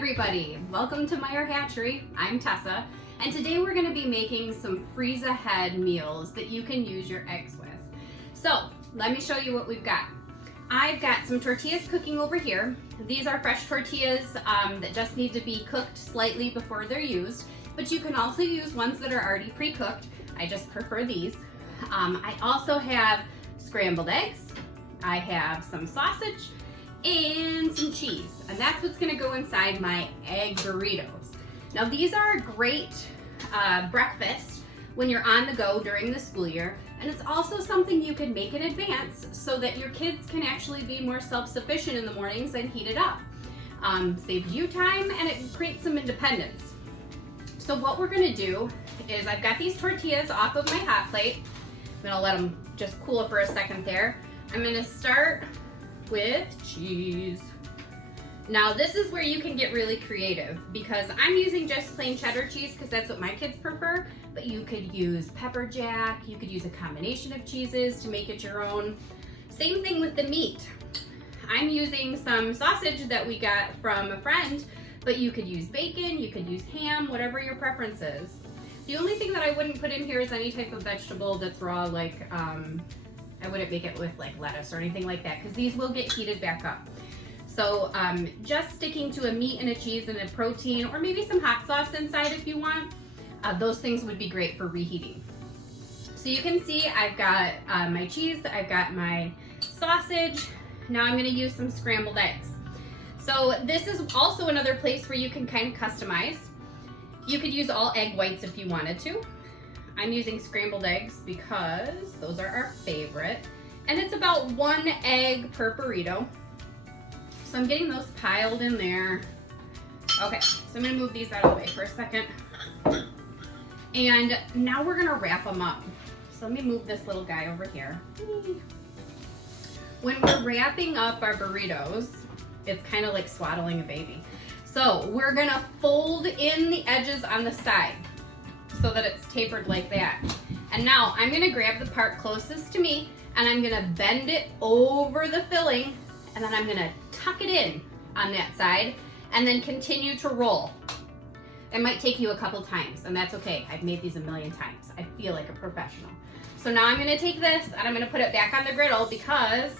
everybody, welcome to Meyer Hatchery. I'm Tessa, and today we're going to be making some freeze ahead meals that you can use your eggs with. So let me show you what we've got. I've got some tortillas cooking over here. These are fresh tortillas that just need to be cooked slightly before they're used, but you can also use ones that are already pre-cooked. I just prefer these. I also have scrambled eggs. I have some sausage and some cheese, and that's what's going to go inside my egg burritos. Now these are a great breakfast when you're on the go during the school year, and it's also something you can make in advance so that your kids can actually be more self-sufficient in the mornings and heat it up. Saves you time and it creates some independence. So what we're going to do is I've got these tortillas off of my hot plate. I'm going to let them just cool for a second there. I'm going to start with cheese. Now this is where you can get really creative because I'm using just plain cheddar cheese because that's what my kids prefer, but you could use pepper jack, you could use a combination of cheeses to make it your own. Same thing with the meat. I'm using some sausage that we got from a friend, but you could use bacon, you could use ham, whatever your preference is. The only thing that I wouldn't put in here is any type of vegetable that's raw, like I wouldn't make it with like lettuce or anything like that because these will get heated back up. So just sticking to a meat and a cheese and a protein, or maybe some hot sauce inside if you want, those things would be great for reheating. So you can see I've got my cheese, I've got my sausage. Now I'm going to use some scrambled eggs. So this is also another place where you can kind of customize. You could use all egg whites if you wanted to. I'm using scrambled eggs because those are our favorite. And it's about 1 egg per burrito. So I'm getting those piled in there. Okay, so I'm gonna move these out of the way for a second. And now we're gonna wrap them up. So let me move this little guy over here. When we're wrapping up our burritos, it's kind of like swaddling a baby. So we're gonna fold in the edges on the side so that it's tapered like that. And now I'm gonna grab the part closest to me and I'm gonna bend it over the filling, and then I'm gonna tuck it in on that side and then continue to roll. It might take you a couple times, and that's okay. I've made these a million times. I feel like a professional. So now I'm gonna take this and I'm gonna put it back on the griddle because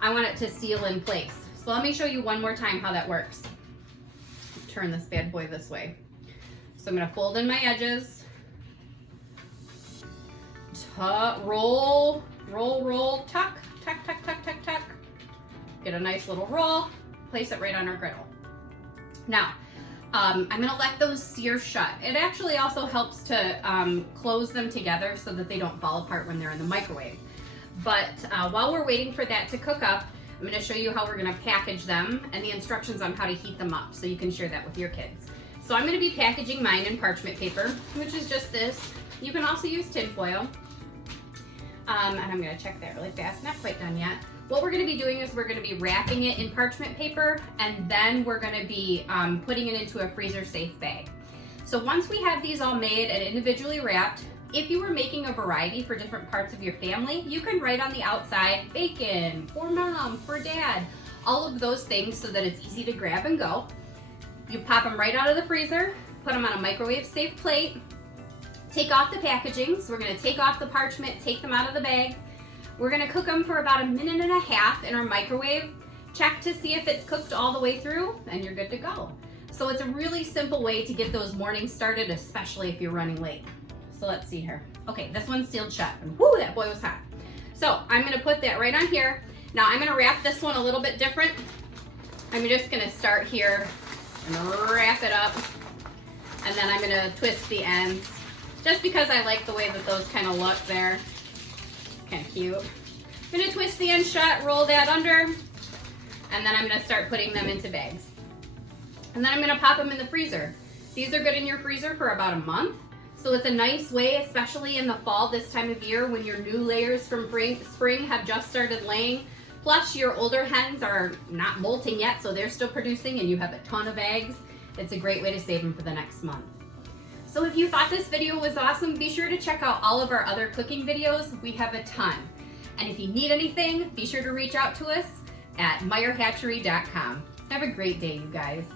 I want it to seal in place. So let me show you one more time how that works. Turn this bad boy this way. So I'm gonna fold in my edges, roll, tuck, tuck, tuck, tuck, tuck, tuck. Get a nice little roll, place it right on our griddle. Now, I'm gonna let those sear shut. It actually also helps to close them together so that they don't fall apart when they're in the microwave. But while we're waiting for that to cook up, I'm gonna show you how we're gonna package them and the instructions on how to heat them up so you can share that with your kids. So I'm gonna be packaging mine in parchment paper, which is just this. You can also use tin foil. And I'm gonna check that really fast, not quite done yet. What we're gonna be doing is we're gonna be wrapping it in parchment paper, and then we're gonna be putting it into a freezer safe bag. So once we have these all made and individually wrapped, if you were making a variety for different parts of your family, you can write on the outside, bacon, for mom, for dad, all of those things so that it's easy to grab and go. You pop them right out of the freezer, put them on a microwave safe plate, take off the packaging. So we're gonna take off the parchment, take them out of the bag. We're gonna cook them for about 1.5 minutes in our microwave. Check to see if it's cooked all the way through, and you're good to go. So it's a really simple way to get those mornings started, especially if you're running late. So let's see here. Okay, this one's sealed shut. Woo, that boy was hot. So I'm gonna put that right on here. Now I'm gonna wrap this one a little bit different. I'm just gonna start here and wrap it up, and then I'm gonna twist the ends, just because I like the way that those kind of look there. Kind of cute. I'm gonna twist the end shut, roll that under, and then I'm gonna start putting them into bags. And then I'm gonna pop them in the freezer. These are good in your freezer for about a month. So it's a nice way, especially in the fall this time of year when your new layers from spring have just started laying. Plus your older hens are not molting yet, so they're still producing and you have a ton of eggs. It's a great way to save them for the next month. So if you thought this video was awesome, be sure to check out all of our other cooking videos. We have a ton. And if you need anything, be sure to reach out to us at meyerhatchery.com. Have a great day, you guys.